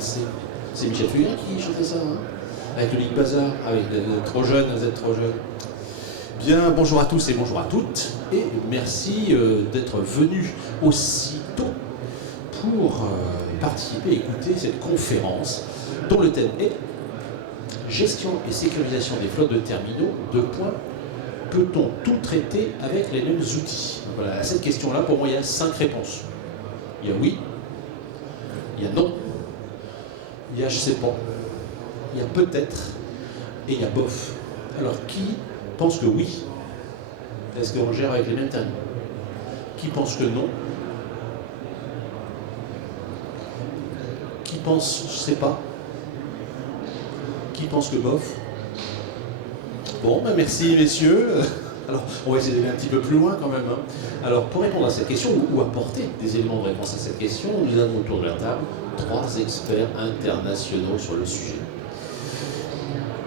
C'est Michel Fugain qui chantait ça, hein, avec le Big Bazar. Ah oui, trop jeune, vous êtes trop jeune. Bien, bonjour à tous et bonjour à toutes, et merci d'être venus aussi tôt pour participer et écouter cette conférence dont le thème est gestion et sécurisation des flottes de terminaux, peut-on tout traiter avec les mêmes outils? Voilà, à cette question-là, pour moi, il y a 5 réponses. Il y a oui, il y a non, il y a je sais pas, il y a peut-être, et il y a bof. Alors, qui pense que oui? Est-ce qu'on gère avec les mêmes terminaux? Qui pense que non? Qui pense je sais pas? Qui pense que bof? Bon, ben merci messieurs. Alors, on va essayer d'aller un petit peu plus loin quand même. Hein. Alors, pour répondre à cette question, ou apporter des éléments de réponse à cette question, nous avons autour de la table 3 experts internationaux sur le sujet.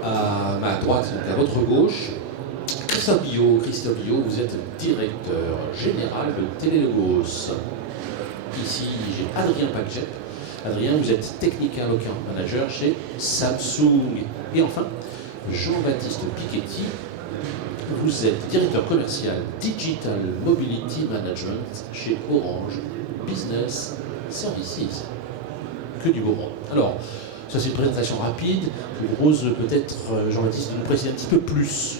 À ma droite, donc à votre gauche, Christophe Billot, vous êtes directeur général de Télélogos. Ici, j'ai Adrien Pacjep. Adrien, vous êtes Technical Account Manager chez Samsung. Et enfin, Jean-Baptiste Piketty, vous êtes directeur commercial Digital Mobility Management chez Orange Business Services. Que du beau monde. Alors, ça c'est une présentation rapide. Je vous propose peut-être, Jean-Baptiste, de nous préciser un petit peu plus.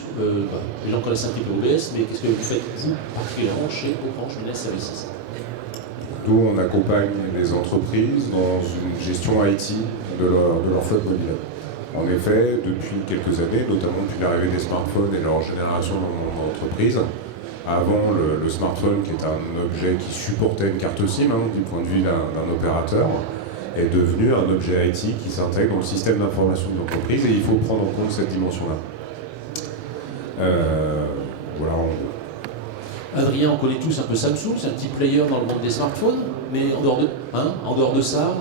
Les gens connaissent un petit peu OBS, mais qu'est-ce que vous faites, vous, particulièrement chez Orange Business Services? Nous, on accompagne les entreprises dans une gestion IT de leur flotte mobile. En effet, depuis quelques années, notamment depuis l'arrivée des smartphones et leur génération dans l'entreprise, avant le smartphone, qui est un objet qui supportait une carte SIM, du point de vue d'un opérateur, est devenu un objet IT qui s'intègre dans le système d'information de l'entreprise, et il faut prendre en compte cette dimension-là. Voilà. Adrien, on connaît tous un peu Samsung, c'est un petit player dans le monde des smartphones, mais en dehors de ça,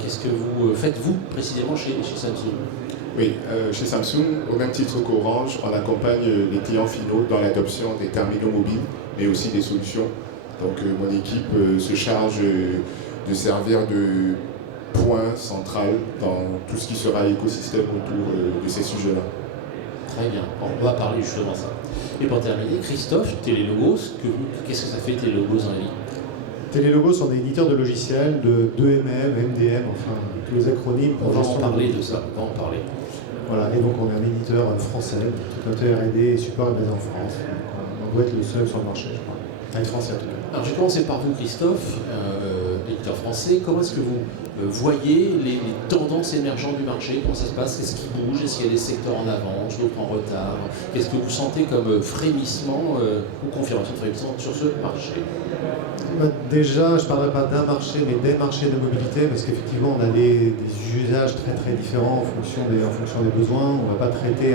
qu'est-ce que vous faites, vous, précisément chez Samsung? Oui, chez Samsung, au même titre qu'Orange, on accompagne les clients finaux dans l'adoption des terminaux mobiles, mais aussi des solutions. Donc mon équipe se charge de servir de point central dans tout ce qui sera écosystème autour de ces sujets-là. Très bien, on va parler justement de ça. Et pour terminer, Christophe, Télélogos, qu'est-ce que ça fait Télélogos dans la vie? Télélogos, on est éditeur de logiciels, de 2MM, MDM, enfin tous les acronymes. On va en parler de ça, on va en parler. Voilà, et donc on est un éditeur français, tout notre R&D et support est basé en France. On doit être le seul sur le marché, je crois. Avec français en tout cas. Alors je vais commencer par vous, Christophe, éditeur français. Comment est-ce que vous voyez les tendances émergentes du marché? Comment ça se passe? Qu'est-ce qui bouge? Est-ce qu'il y a des secteurs en avance, d'autres en retard? Qu'est-ce que vous sentez comme frémissement ou confirmation de frémissement sur ce marché? Déjà, je ne parlerai pas d'un marché, mais des marchés de mobilité, parce qu'effectivement, on a des usages très très différents en fonction des besoins. On ne va pas traiter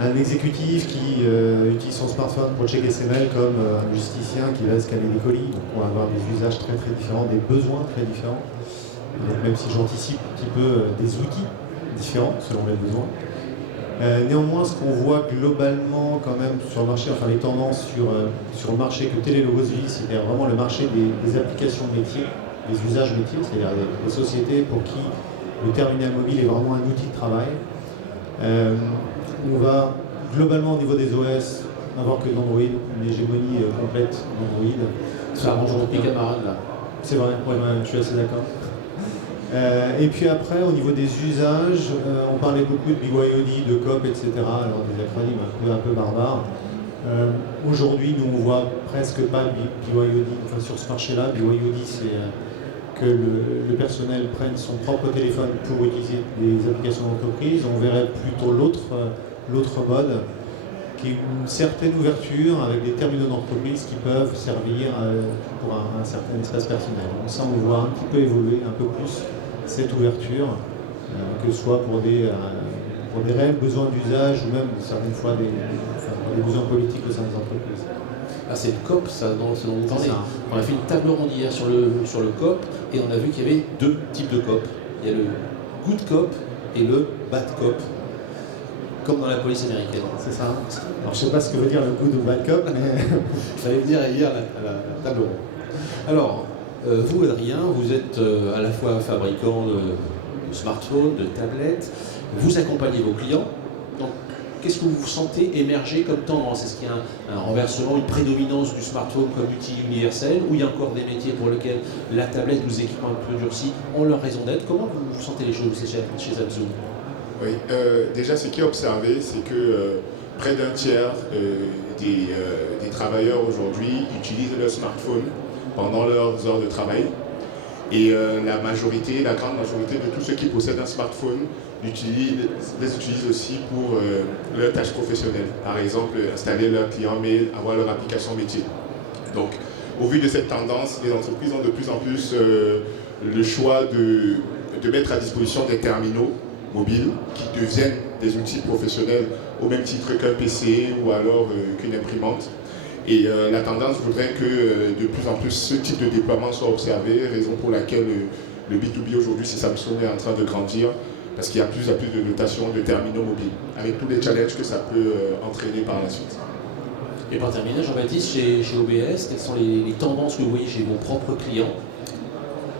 un exécutif qui utilise son smartphone pour checker ses mails comme un logisticien qui va scanner des colis. Donc on va avoir des usages très très différents, des besoins très différents. Donc, même si j'anticipe un petit peu des outils différents selon les besoins. Néanmoins, ce qu'on voit globalement quand même sur le marché, enfin les tendances sur le marché que Télélogos vit, c'est vraiment le marché des applications métiers, des usages métiers, c'est-à-dire des sociétés pour qui le terminal mobile est vraiment un outil de travail. On va globalement au niveau des OS avoir que d'Android, une hégémonie complète d'Android. Ça arrange beaucoup mes camarades là. C'est vrai, ouais, je suis assez d'accord. Et puis après, au niveau des usages, on parlait beaucoup de BYOD, de COP, etc. Alors des acronymes un peu barbares. Aujourd'hui, nous on voit presque pas BYOD, enfin sur ce marché-là. BYOD, c'est que le personnel prenne son propre téléphone pour utiliser des applications d'entreprise. On verrait plutôt l'autre mode, qui est une certaine ouverture avec des terminaux d'entreprise qui peuvent servir pour un certain espace personnel. Donc ça, on voit un petit peu évoluer un peu plus cette ouverture, que ce soit pour des réels besoins d'usage ou même certaines fois des besoins politiques au sein des entreprises. Ah, c'est le COP, ça, dont vous parlez. On a fait une table ronde hier sur le COP et on a vu qu'il y avait 2 types de COP. Il y a le good COP et le bad COP, comme dans la police américaine. C'est ça. Alors je ne sais pas ce que veut dire le good ou bad COP, mais il fallait venir hier à la table ronde. Alors, Vous, Adrien, vous êtes à la fois fabricant de smartphones, de tablettes, vous accompagnez vos clients. Donc, qu'est-ce que vous sentez émerger comme tendance? Est-ce qu'il y a un renversement, une prédominance du smartphone comme outil universel, ou il y a encore des métiers pour lesquels la tablette ou les équipements un peu durcis ont leur raison d'être? Comment vous sentez les choses chez Samsung? Oui, déjà, ce qui est observé, c'est que près d'un tiers des travailleurs aujourd'hui utilisent leur smartphone pendant leurs heures de travail. Et la grande majorité de tous ceux qui possèdent un smartphone les utilisent aussi pour leurs tâches professionnelles. Par exemple, installer leur client mail, avoir leur application métier. Donc, au vu de cette tendance, les entreprises ont de plus en plus le choix de mettre à disposition des terminaux mobiles qui deviennent des outils professionnels au même titre qu'un PC ou alors qu'une imprimante. Et la tendance voudrait que de plus en plus ce type de déploiement soit observé, raison pour laquelle le B2B aujourd'hui, c'est Samsung est en train de grandir, parce qu'il y a plus en plus de notations de terminaux mobiles, avec tous les challenges que ça peut entraîner par la suite. Et pour terminer, Jean-Baptiste, chez OBS, quelles sont les tendances que vous voyez chez vos propres clients?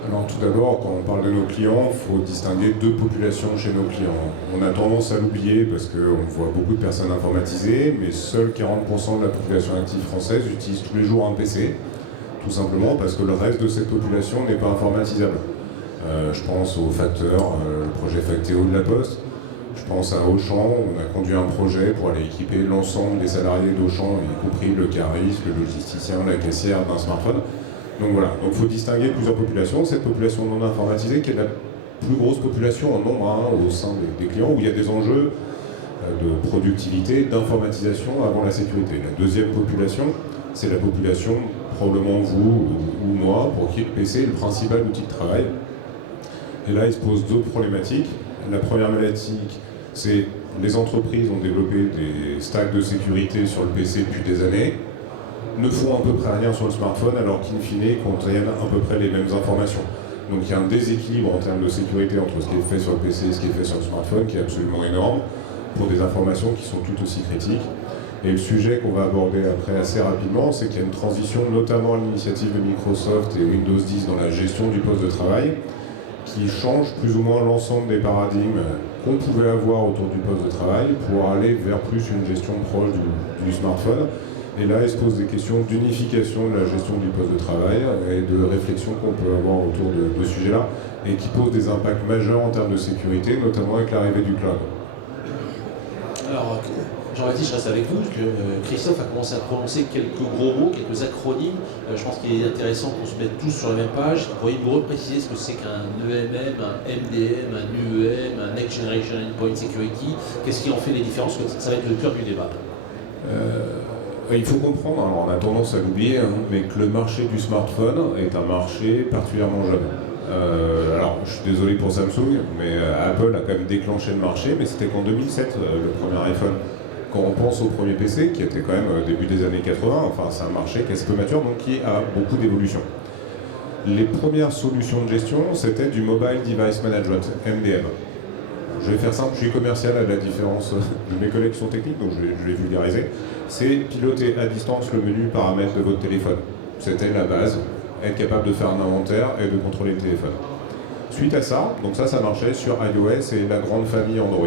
Alors tout d'abord, quand on parle de nos clients, il faut distinguer deux populations chez nos clients. On a tendance à l'oublier parce qu'on voit beaucoup de personnes informatisées, mais seuls 40% de la population active française utilise tous les jours un PC, tout simplement parce que le reste de cette population n'est pas informatisable. Je pense au Facteur, le projet Factéo de la Poste. Je pense à Auchan, où on a conduit un projet pour aller équiper l'ensemble des salariés d'Auchan, y compris le cariste, le logisticien, la caissière d'un smartphone. Donc voilà, il faut distinguer plusieurs populations. Cette population non informatisée qui est la plus grosse population en nombre au sein des clients, où il y a des enjeux de productivité, d'informatisation avant la sécurité. La deuxième population, c'est la population, probablement vous ou moi, pour qui le PC est le principal outil de travail. Et là, il se pose deux problématiques. La première problématique, c'est les entreprises ont développé des stacks de sécurité sur le PC depuis des années, ne font à peu près rien sur le smartphone, alors qu'in fine contiennent à peu près les mêmes informations. Donc il y a un déséquilibre en termes de sécurité entre ce qui est fait sur le PC et ce qui est fait sur le smartphone, qui est absolument énorme, pour des informations qui sont tout aussi critiques. Et le sujet qu'on va aborder après assez rapidement, c'est qu'il y a une transition, notamment à l'initiative de Microsoft et Windows 10 dans la gestion du poste de travail, qui change plus ou moins l'ensemble des paradigmes qu'on pouvait avoir autour du poste de travail pour aller vers plus une gestion proche du smartphone. Et là, il se pose des questions d'unification de la gestion du poste de travail et de réflexion qu'on peut avoir autour de ce sujet-là et qui pose des impacts majeurs en termes de sécurité, notamment avec l'arrivée du cloud. Alors, Jean-Baptiste, je reste avec vous, que Christophe a commencé à prononcer quelques gros mots, quelques acronymes. Je pense qu'il est intéressant qu'on se mette tous sur la même page. Pourriez vous repréciser ce que c'est qu'un EMM, un MDM, un UEM, un Next Generation Endpoint Security? Qu'est-ce qui en fait les différences? Ça va être le cœur du débat. Il faut comprendre, alors on a tendance à l'oublier, mais que le marché du smartphone est un marché particulièrement jeune. Alors je suis désolé pour Samsung, mais Apple a quand même déclenché le marché, mais c'était qu'en 2007, le premier iPhone. Quand on pense au premier PC, qui était quand même au début des années 80, enfin c'est un marché qui est assez peu mature, donc qui a beaucoup d'évolution. Les premières solutions de gestion, c'était du Mobile Device Management, MDM. Je vais faire simple, je suis commercial à la différence de mes collègues qui sont techniques, donc je vais vulgariser. C'est piloter à distance le menu paramètres de votre téléphone. C'était la base, être capable de faire un inventaire et de contrôler le téléphone. Suite à ça, donc ça marchait sur iOS et la grande famille Android,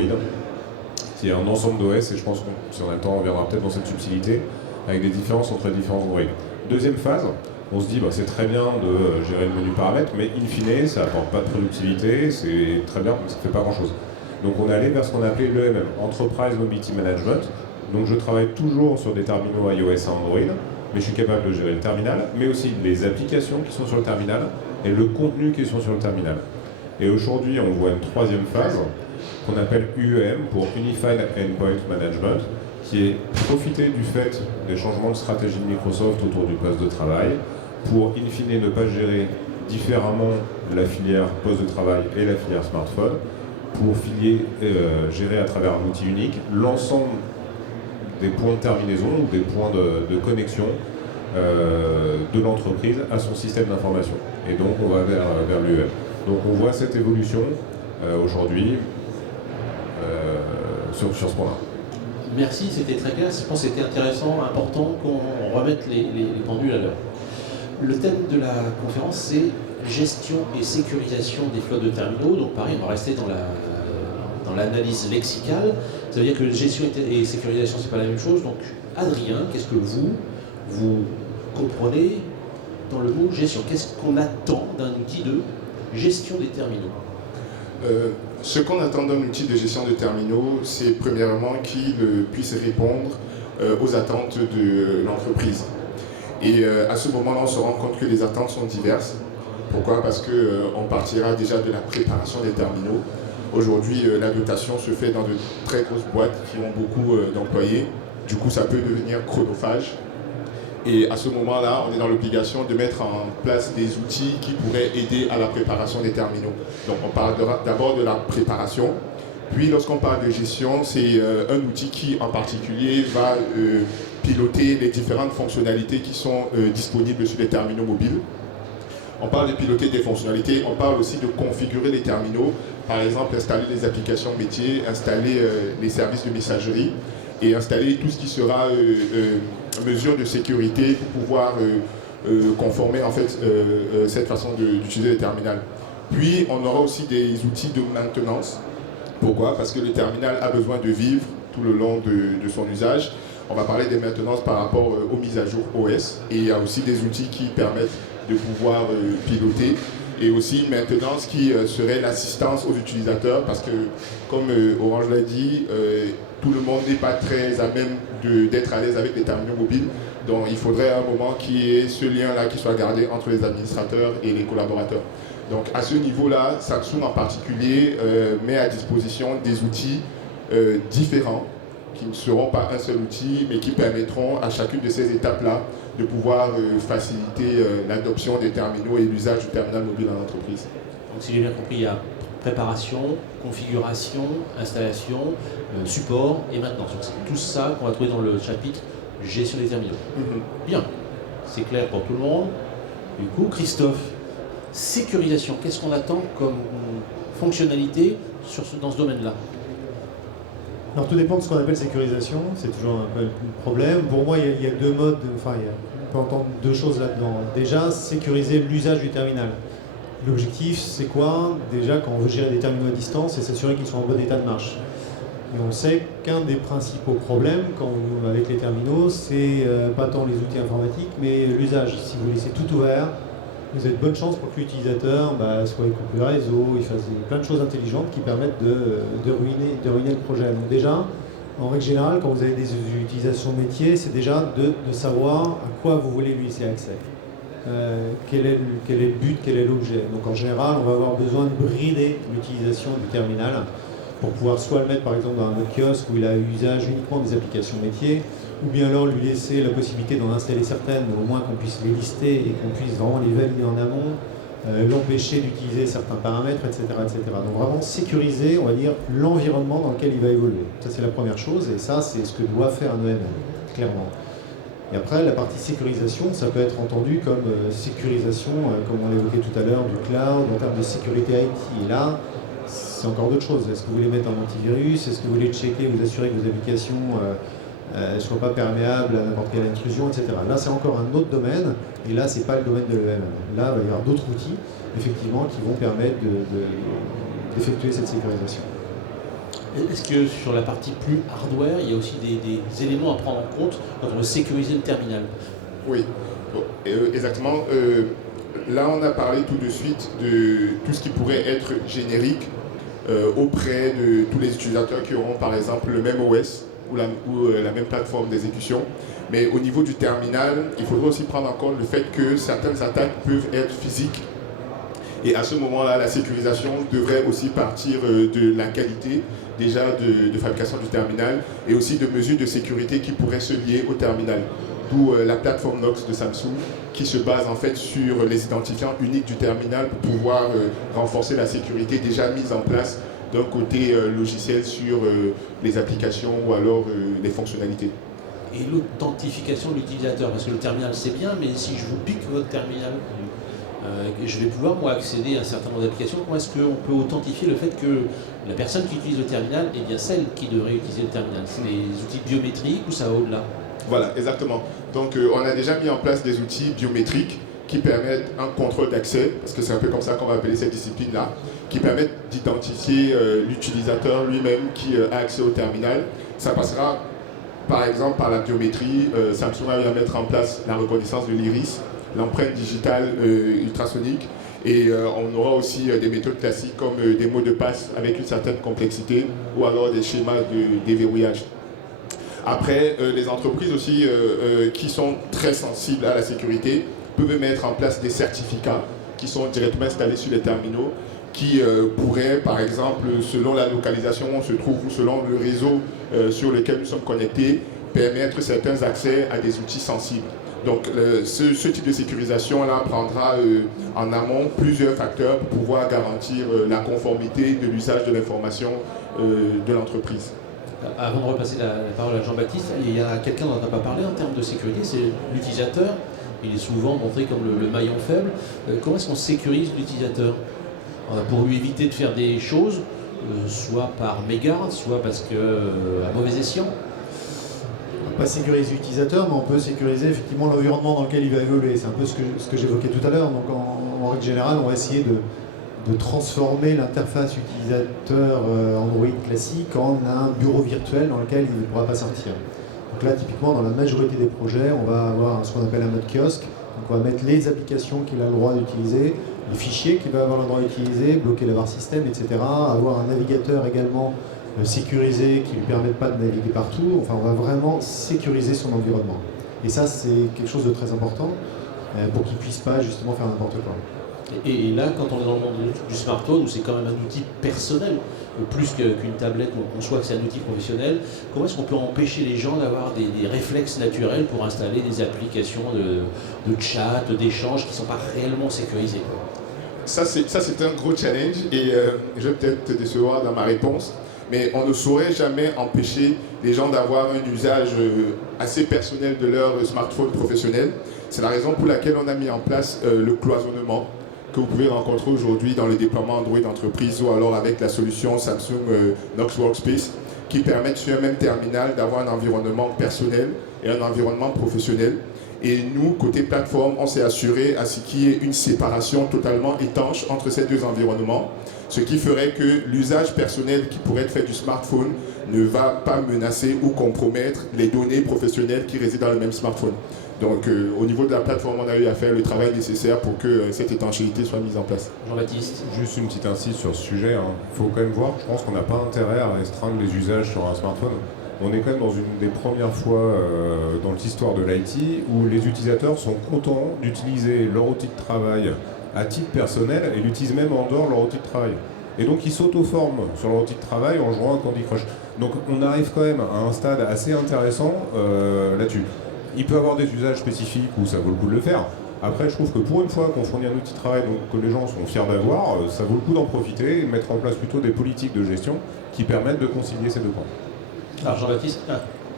qui est un ensemble d'OS, et je pense que si on a le temps, on verra peut-être dans cette subtilité, avec des différences entre les différents Android. Deuxième phase, on se dit c'est très bien de gérer le menu paramètres, mais in fine, ça n'apporte pas de productivité, c'est très bien, mais ça ne fait pas grand-chose. Donc on est allé vers ce qu'on a appelé l'EMM, Enterprise Mobility Management. Donc je travaille toujours sur des terminaux iOS et Android, mais je suis capable de gérer le terminal, mais aussi les applications qui sont sur le terminal et le contenu qui est sur le terminal. Et aujourd'hui, on voit une troisième phase qu'on appelle UEM pour Unified Endpoint Management, qui est profiter du fait des changements de stratégie de Microsoft autour du poste de travail pour in fine ne pas gérer différemment la filière poste de travail et la filière smartphone, pour gérer à travers un outil unique l'ensemble des points de terminaison ou des points de connexion de l'entreprise à son système d'information. Et donc on va vers l'UEM. Donc on voit cette évolution aujourd'hui sur ce point-là. Merci, c'était très clair. Je pense que c'était intéressant, important qu'on remette les pendules à l'heure. Le thème de la conférence, c'est gestion et sécurisation des flottes de terminaux. Donc pareil, on va rester dans l'analyse lexicale. Ça veut dire que gestion et sécurisation, c'est pas la même chose. Donc Adrien, qu'est-ce que vous comprenez dans le mot gestion? Qu'est-ce qu'on attend d'un outil de gestion des terminaux? Ce qu'on attend d'un outil de gestion de terminaux, c'est premièrement qu'il puisse répondre aux attentes de l'entreprise. Et à ce moment-là, on se rend compte que les attentes sont diverses. Pourquoi? Parce qu'on partira déjà de la préparation des terminaux. Aujourd'hui, la dotation se fait dans de très grosses boîtes qui ont beaucoup d'employés. Du coup, ça peut devenir chronophage. Et à ce moment-là, on est dans l'obligation de mettre en place des outils qui pourraient aider à la préparation des terminaux. Donc on parlera d'abord de la préparation. Puis lorsqu'on parle de gestion, c'est un outil qui en particulier va piloter les différentes fonctionnalités qui sont disponibles sur les terminaux mobiles. On parle de piloter des fonctionnalités, on parle aussi de configurer les terminaux. Par exemple, installer les applications métiers, installer les services de messagerie et installer tout ce qui sera mesure de sécurité pour pouvoir conformer en fait cette façon d'utiliser les terminaux. Puis on aura aussi des outils de maintenance. Pourquoi? Parce que le terminal a besoin de vivre tout le long de son usage. On va parler des maintenances par rapport aux mises à jour OS, et il y a aussi des outils qui permettent de pouvoir piloter, et aussi une maintenance qui serait l'assistance aux utilisateurs, parce que comme Orange l'a dit, tout le monde n'est pas très à même d'être à l'aise avec les terminaux mobiles. Donc il faudrait à un moment qu'il y ait ce lien-là qui soit gardé entre les administrateurs et les collaborateurs. Donc à ce niveau-là, Samsung en particulier met à disposition des outils différents, qui ne seront pas un seul outil, mais qui permettront à chacune de ces étapes-là de pouvoir faciliter l'adoption des terminaux et l'usage du terminal mobile en entreprise. Donc si j'ai bien compris, il y a préparation, configuration, installation, support et maintenance. Donc c'est tout ça qu'on va trouver dans le chapitre gestion des terminaux. Bien, c'est clair pour tout le monde. Du coup, Christophe, sécurisation, qu'est-ce qu'on attend comme fonctionnalité dans ce domaine-là? Alors tout dépend de ce qu'on appelle sécurisation, c'est toujours un peu le problème. Pour moi, il y a deux modes, on peut entendre deux choses là-dedans. Déjà, sécuriser l'usage du terminal. L'objectif, c'est quoi? Déjà, quand on veut gérer des terminaux à distance, c'est s'assurer qu'ils sont en bon état de marche. Et on sait qu'un des principaux problèmes avec les terminaux, c'est pas tant les outils informatiques, mais l'usage. Si vous laissez tout ouvert, vous avez de bonnes chances pour que l'utilisateur soit coupe le réseau, il fasse plein de choses intelligentes qui permettent de ruiner le projet. Donc déjà, en règle générale, quand vous avez des utilisations métiers, c'est déjà de savoir à quoi vous voulez lui laisser accès. Quel est le but, quel est l'objet. Donc en général, on va avoir besoin de brider l'utilisation du terminal pour pouvoir soit le mettre par exemple dans un autre kiosque où il a usage uniquement des applications métiers, ou bien alors lui laisser la possibilité d'en installer certaines, mais au moins qu'on puisse les lister et qu'on puisse vraiment les valider en amont, l'empêcher d'utiliser certains paramètres, etc., etc. Donc vraiment sécuriser, on va dire, l'environnement dans lequel il va évoluer. Ça c'est la première chose, et ça c'est ce que doit faire un EMM, clairement. Et après, la partie sécurisation, ça peut être entendu comme sécurisation, comme on l'évoquait tout à l'heure, du cloud, en termes de sécurité IT. Et là, c'est encore d'autres choses. Est-ce que vous voulez mettre un antivirus? Est-ce que vous voulez checker, vous assurer que vos applications ne soient pas perméables à n'importe quelle intrusion, etc. Là, c'est encore un autre domaine, et là, c'est pas le domaine de l'EM. Là, il va y avoir d'autres outils, effectivement, qui vont permettre d'effectuer cette sécurisation. Est-ce que sur la partie plus hardware, il y a aussi des éléments à prendre en compte quand on veut sécuriser le terminal? Oui, exactement. Là, on a parlé tout de suite de tout ce qui pourrait être générique auprès de tous les utilisateurs qui auront par exemple le même OS ou la même plateforme d'exécution. Mais au niveau du terminal, il faudrait aussi prendre en compte le fait que certaines attaques peuvent être physiques. Et à ce moment-là, la sécurisation devrait aussi partir de la qualité déjà de fabrication du terminal et aussi de mesures de sécurité qui pourraient se lier au terminal. D'où la plateforme Knox de Samsung qui se base en fait sur les identifiants uniques du terminal pour pouvoir renforcer la sécurité déjà mise en place d'un côté logiciel sur les applications ou alors les fonctionnalités. Et l'authentification de l'utilisateur, parce que le terminal c'est bien, mais si je vous pique votre terminal, je vais pouvoir moi accéder à un certain nombre d'applications. Comment est-ce qu'on peut authentifier le fait que la personne qui utilise le terminal est bien celle qui devrait utiliser le terminal? C'est des outils biométriques ou ça va au-delà? Voilà, exactement. Donc on a déjà mis en place des outils biométriques qui permettent un contrôle d'accès, parce que c'est un peu comme ça qu'on va appeler cette discipline-là, qui permettent d'identifier l'utilisateur lui-même qui a accès au terminal. Ça passera par exemple par la biométrie. Samsung va mettre en place la reconnaissance de l'iris, l'empreinte digitale ultrasonique, et on aura aussi des méthodes classiques comme des mots de passe avec une certaine complexité ou alors des schémas de déverrouillage. Après, les entreprises aussi qui sont très sensibles à la sécurité peuvent mettre en place des certificats qui sont directement installés sur les terminaux qui pourraient, par exemple, selon la localisation où on se trouve ou selon le réseau sur lequel nous sommes connectés, permettre certains accès à des outils sensibles. Donc ce type de sécurisation-là prendra en amont plusieurs facteurs pour pouvoir garantir la conformité de l'usage de l'information de l'entreprise. Avant de repasser la parole à Jean-Baptiste, il y a quelqu'un dont on n'a pas parlé en termes de sécurité, c'est l'utilisateur. Il est souvent montré comme le maillon faible. Comment est-ce qu'on sécurise l'utilisateur pour lui éviter de faire des choses, soit par mégarde, soit parce que à mauvais escient? On ne peut pas sécuriser l'utilisateur, mais on peut sécuriser effectivement l'environnement dans lequel il va évoluer. C'est un peu ce que j'évoquais tout à l'heure. Donc en règle générale, on va essayer de transformer l'interface utilisateur Android classique en un bureau virtuel dans lequel il ne pourra pas sortir. Donc là, typiquement, dans la majorité des projets, on va avoir ce qu'on appelle un mode kiosque. Donc on va mettre les applications qu'il a le droit d'utiliser, les fichiers qu'il va avoir le droit d'utiliser, bloquer la barre système, etc. Avoir un navigateur également sécurisé qui ne lui permette pas de naviguer partout. Enfin, on va vraiment sécuriser son environnement. Et ça, c'est quelque chose de très important pour qu'il ne puisse pas justement faire n'importe quoi. Et là, quand on est dans le monde du smartphone, où c'est quand même un outil personnel, plus qu'une tablette où on conçoit que c'est un outil professionnel, comment est-ce qu'on peut empêcher les gens d'avoir des réflexes naturels pour installer des applications de chat, d'échange qui ne sont pas réellement sécurisées? Ça, c'est un gros challenge et je vais peut-être te décevoir dans ma réponse, mais on ne saurait jamais empêcher les gens d'avoir un usage assez personnel de leur smartphone professionnel. C'est la raison pour laquelle on a mis en place le cloisonnement que vous pouvez rencontrer aujourd'hui dans le déploiement Android d'entreprise ou alors avec la solution Samsung Knox Workspace qui permettent sur un même terminal d'avoir un environnement personnel et un environnement professionnel. Et nous, côté plateforme, on s'est assuré à ce qu'il y ait une séparation totalement étanche entre ces deux environnements, ce qui ferait que l'usage personnel qui pourrait être fait du smartphone ne va pas menacer ou compromettre les données professionnelles qui résident dans le même smartphone. Donc au niveau de la plateforme, on a eu à faire le travail nécessaire pour que cette étanchéité soit mise en place. Jean-Baptiste. Juste une petite insiste sur ce sujet. Il faut quand même voir, je pense qu'on n'a pas intérêt à restreindre les usages sur un smartphone. On est quand même dans une des premières fois dans l'histoire de l'IT où les utilisateurs sont contents d'utiliser leur outil de travail à titre personnel et l'utilisent même en dehors de leur outil de travail. Et donc ils s'auto-forment sur leur outil de travail en jouant à Candy Crush. Donc on arrive quand même à un stade assez intéressant là-dessus. Il peut y avoir des usages spécifiques où ça vaut le coup de le faire. Après, je trouve que pour une fois qu'on fournit un outil de travail que les gens sont fiers d'avoir, ça vaut le coup d'en profiter et de mettre en place plutôt des politiques de gestion qui permettent de concilier ces deux points. Alors Jean-Baptiste.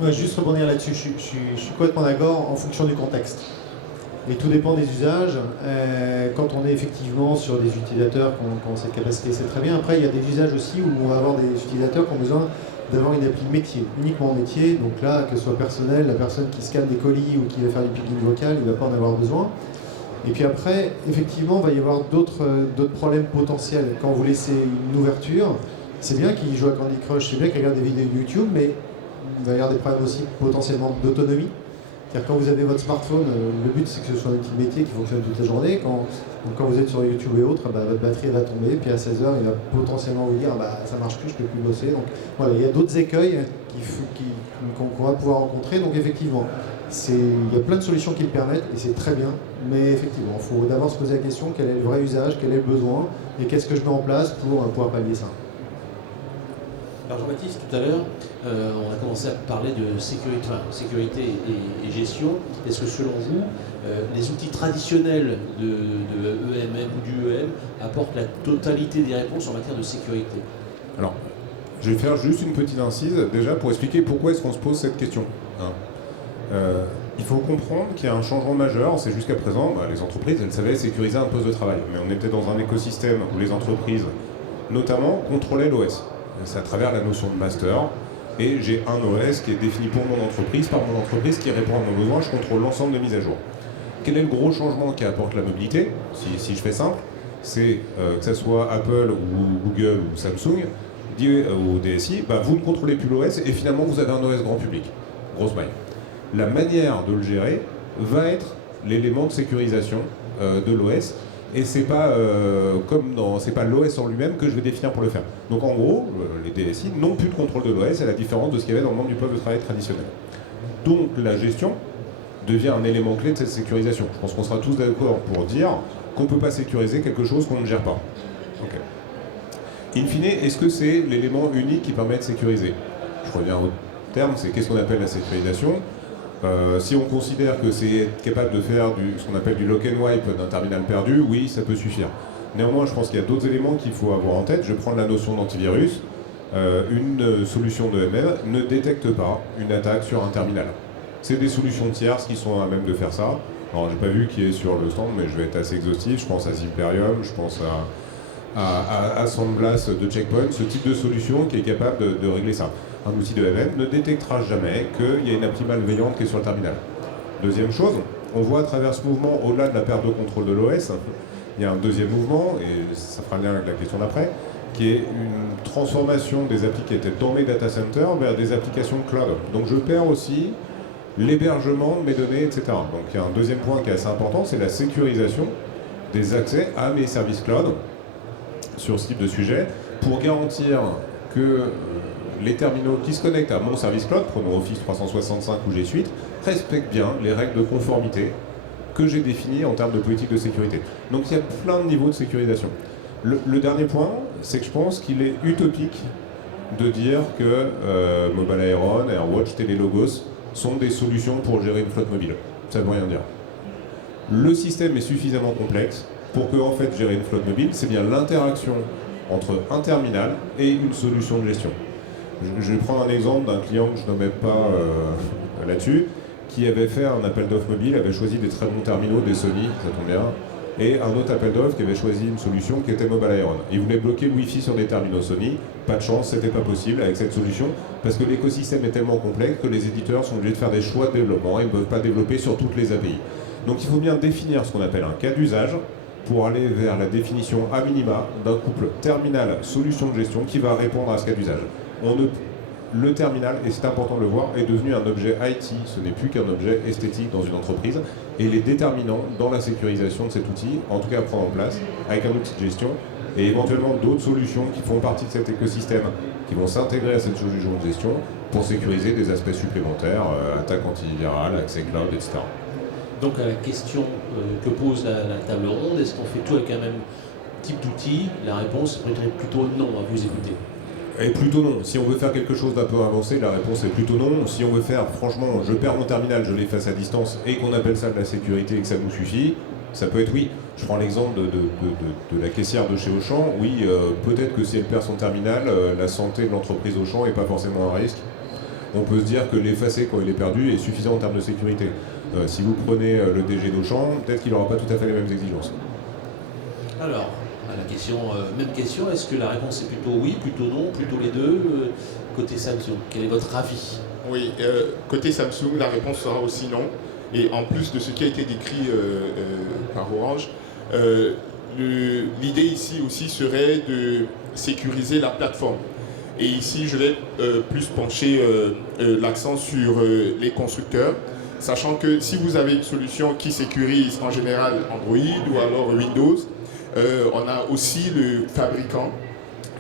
Ouais, juste rebondir là-dessus, je suis complètement d'accord en fonction du contexte. Et tout dépend des usages. Quand on est effectivement sur des utilisateurs qui ont cette capacité, c'est très bien. Après, il y a des usages aussi où on va avoir des utilisateurs qui ont besoin d'avoir une appli métier, uniquement métier. Donc là, que ce soit personnel, la personne qui scanne des colis ou qui va faire du picking vocal, il ne va pas en avoir besoin. Et puis après, effectivement, il va y avoir d'autres problèmes potentiels. Quand vous laissez une ouverture, c'est bien qu'il joue à Candy Crush, c'est bien qu'il regarde des vidéos YouTube, mais il va y avoir des problèmes aussi potentiellement d'autonomie. C'est-à-dire quand vous avez votre smartphone, le but c'est que ce soit un petit métier qui fonctionne toute la journée. Quand vous êtes sur YouTube et autres, votre batterie va tomber, puis à 16h, il va potentiellement vous dire ça marche plus, je ne peux plus bosser. Donc voilà, il y a d'autres écueils qu'on va pouvoir rencontrer. Donc effectivement, il y a plein de solutions qui le permettent et c'est très bien. Mais effectivement, il faut d'abord se poser la question, quel est le vrai usage, quel est le besoin et qu'est-ce que je mets en place pour pouvoir pallier ça. Alors Jean-Baptiste, tout à l'heure, on a commencé à parler de sécurité et gestion. Est-ce que selon vous, les outils traditionnels de EMM ou du EM apportent la totalité des réponses en matière de sécurité? Alors, je vais faire juste une petite incise, déjà pour expliquer pourquoi est-ce qu'on se pose cette question. Il faut comprendre qu'il y a un changement majeur. C'est jusqu'à présent, les entreprises, elles savaient sécuriser un poste de travail. Mais on était dans un écosystème où les entreprises, notamment, contrôlaient l'OS. C'est à travers la notion de master. Et j'ai un OS qui est défini pour mon entreprise, par mon entreprise, qui répond à mes besoins. Je contrôle l'ensemble des mises à jour. Quel est le gros changement qu'apporte la mobilité, si je fais simple? C'est que ce soit Apple ou Google ou Samsung ou DSI, vous ne contrôlez plus l'OS et finalement vous avez un OS grand public. Grosse maille. La manière de le gérer va être l'élément de sécurisation de l'OS et c'est pas c'est pas l'OS en lui-même que je vais définir pour le faire. Donc en gros, les DSI n'ont plus de contrôle de l'OS à la différence de ce qu'il y avait dans le monde du poste de travail traditionnel. Donc la gestion devient un élément clé de cette sécurisation. Je pense qu'on sera tous d'accord pour dire qu'on ne peut pas sécuriser quelque chose qu'on ne gère pas. Okay. In fine, est-ce que c'est l'élément unique qui permet de sécuriser? Je reviens au terme, c'est qu'est-ce qu'on appelle la sécurisation? Si on considère que c'est être capable de faire ce qu'on appelle du lock and wipe d'un terminal perdu, oui, ça peut suffire. Néanmoins, je pense qu'il y a d'autres éléments qu'il faut avoir en tête. Je vais prendre la notion d'antivirus. Une solution de MM ne détecte pas une attaque sur un terminal. C'est des solutions tierces qui sont à même de faire ça. Alors, j'ai pas vu qui est sur le stand, mais je vais être assez exhaustif. Je pense à Zimperium, je pense à Sandblast de Checkpoint, ce type de solution qui est capable de régler ça. Un outil de MM ne détectera jamais qu'il y a une appli malveillante qui est sur le terminal. Deuxième chose, on voit à travers ce mouvement, au-delà de la perte de contrôle de l'OS, il y a un deuxième mouvement, et ça fera lien avec la question d'après, qui est une transformation des applis qui étaient dans mes data centers vers des applications cloud. Donc je perds aussi l'hébergement de mes données, etc. Donc il y a un deuxième point qui est assez important, c'est la sécurisation des accès à mes services cloud sur ce type de sujet, pour garantir que les terminaux qui se connectent à mon service cloud, prenons Office 365 ou G Suite, respectent bien les règles de conformité que j'ai définies en termes de politique de sécurité. Donc il y a plein de niveaux de sécurisation. Le dernier point, c'est que je pense qu'il est utopique de dire que Mobile Iron, AirWatch, Telelogos sont des solutions pour gérer une flotte mobile. Ça ne veut rien dire. Le système est suffisamment complexe pour que, en fait, gérer une flotte mobile, c'est bien l'interaction entre un terminal et une solution de gestion. Je vais prendre un exemple d'un client que je ne nommais pas là-dessus, qui avait fait un appel d'offres mobile, avait choisi des très bons terminaux, des Sony, ça tombe bien, et un autre appel d'offres qui avait choisi une solution qui était Mobile Iron. Il voulait bloquer le Wi-Fi sur des terminaux Sony, pas de chance, c'était pas possible avec cette solution, parce que l'écosystème est tellement complexe que les éditeurs sont obligés de faire des choix de développement et ne peuvent pas développer sur toutes les API. Donc il faut bien définir ce qu'on appelle un cas d'usage pour aller vers la définition à minima d'un couple terminal-solution de gestion qui va répondre à ce cas d'usage. Le terminal, et c'est important de le voir, est devenu un objet IT, ce n'est plus qu'un objet esthétique dans une entreprise, et il est déterminant dans la sécurisation de cet outil, en tout cas à prendre en place, avec un outil de gestion, et éventuellement d'autres solutions qui font partie de cet écosystème, qui vont s'intégrer à cette solution de gestion pour sécuriser des aspects supplémentaires, attaque antivirale, accès cloud, etc. Donc à la question que pose la table ronde, est-ce qu'on fait tout avec un même type d'outil? La réponse serait plutôt non, à vous écouter. Et plutôt non. Si on veut faire quelque chose d'un peu avancé, la réponse est plutôt non. Si on veut faire, franchement, je perds mon terminal, je l'efface à distance et qu'on appelle ça de la sécurité et que ça nous suffit, ça peut être oui. Je prends l'exemple de la caissière de chez Auchan. Oui, peut-être que si elle perd son terminal, la santé de l'entreprise Auchan n'est pas forcément un risque. On peut se dire que l'effacer quand il est perdu est suffisant en termes de sécurité. Si vous prenez le DG d'Auchan, peut-être qu'il n'aura pas tout à fait les mêmes exigences. Alors, à la question, même question, est-ce que la réponse est plutôt oui, plutôt non, plutôt les deux, côté Samsung? Quel est votre avis? Oui, côté Samsung, la réponse sera aussi non. Et en plus de ce qui a été décrit par Orange, l'idée ici aussi serait de sécuriser la plateforme. Et ici, je vais plus pencher l'accent sur les constructeurs, sachant que si vous avez une solution qui sécurise en général Android ou alors Windows, on a aussi le fabricant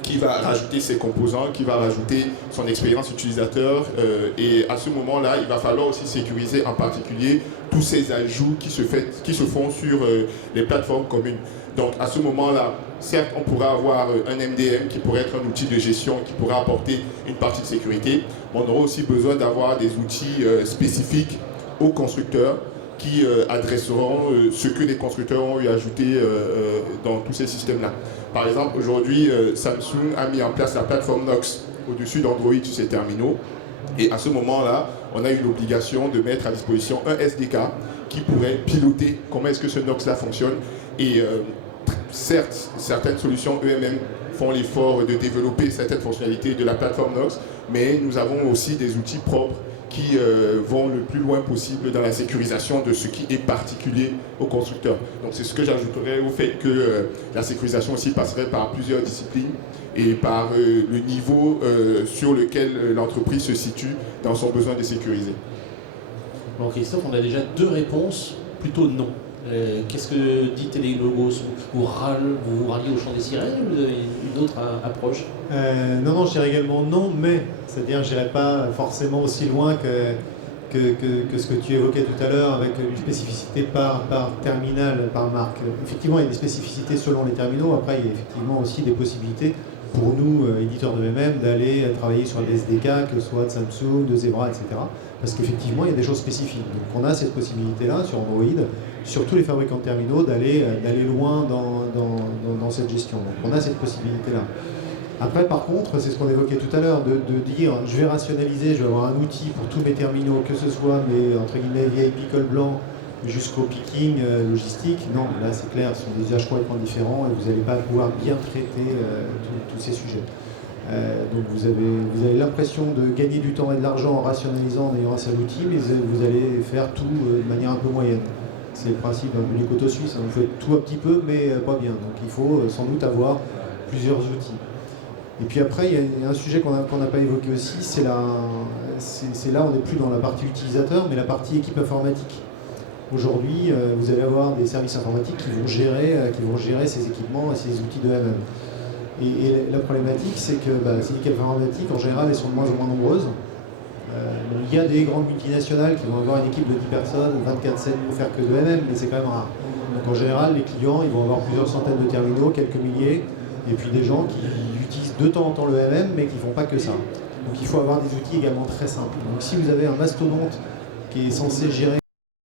qui va rajouter ses composants, qui va rajouter son expérience utilisateur et à ce moment-là, il va falloir aussi sécuriser en particulier tous ces ajouts qui se font sur les plateformes communes. Donc à ce moment-là, certes, on pourra avoir un MDM qui pourrait être un outil de gestion qui pourra apporter une partie de sécurité, mais on aura aussi besoin d'avoir des outils spécifiques aux constructeurs qui adresseront ce que les constructeurs ont eu ajouté dans tous ces systèmes-là. Par exemple, aujourd'hui, Samsung a mis en place la plateforme Knox au-dessus d'Android sur ses terminaux. Et à ce moment-là, on a eu l'obligation de mettre à disposition un SDK qui pourrait piloter comment est-ce que ce Knox-là fonctionne. Et certes, certaines solutions EMM font l'effort de développer certaines fonctionnalités de la plateforme Knox, mais nous avons aussi des outils propres qui vont le plus loin possible dans la sécurisation de ce qui est particulier au constructeur. Donc c'est ce que j'ajouterais au fait que la sécurisation aussi passerait par plusieurs disciplines et par le niveau sur lequel l'entreprise se situe dans son besoin de sécuriser. Bon, Christophe, on a déjà 2 réponses, plutôt non. Qu'est-ce que dit Télélogos? Vous vous ralliez au chant des sirènes ou vous avez une autre approche? Non, je dirais également non, mais c'est-à-dire je n'irai pas forcément aussi loin que ce que tu évoquais tout à l'heure avec une spécificité par terminal, par marque. Effectivement, il y a des spécificités selon les terminaux. Après, il y a effectivement aussi des possibilités pour nous, éditeurs de MM, d'aller travailler sur des SDK, que ce soit de Samsung, de Zebra, etc. Parce qu'effectivement, il y a des choses spécifiques. Donc on a cette possibilité-là sur Android, sur tous les fabricants de terminaux, d'aller loin dans cette gestion. Donc on a cette possibilité-là. Après, par contre, c'est ce qu'on évoquait tout à l'heure, de dire je vais rationaliser, je vais avoir un outil pour tous mes terminaux, que ce soit mes entre guillemets VIP col blanc jusqu'au picking logistique. Non, là c'est clair, ce sont des usages complètement différents et vous n'allez pas pouvoir bien traiter tous ces sujets. Donc vous avez l'impression de gagner du temps et de l'argent en rationalisant en ayant un seul outil, mais vous allez faire tout de manière un peu moyenne. C'est le principe du couteau suisse, hein. Vous faites tout un petit peu, mais pas bien. Donc il faut sans doute avoir plusieurs outils. Et puis après, il y a un sujet qu'on n'a pas évoqué aussi, c'est là, on n'est plus dans la partie utilisateur, mais la partie équipe informatique. Aujourd'hui, vous allez avoir des services informatiques qui vont gérer ces équipements et ces outils de MM. Et la problématique, c'est que ces équipes informatiques, en général, elles sont de moins en moins nombreuses. Il y a des grandes multinationales qui vont avoir une équipe de 10 personnes, 24/7 pour faire que de MM, mais c'est quand même rare. Donc en général, les clients, ils vont avoir plusieurs centaines de terminaux, quelques milliers, et puis des gens qui utilisent de temps en temps le MM, mais qui ne font pas que ça. Donc il faut avoir des outils également très simples. Donc si vous avez un mastodonte qui est censé gérer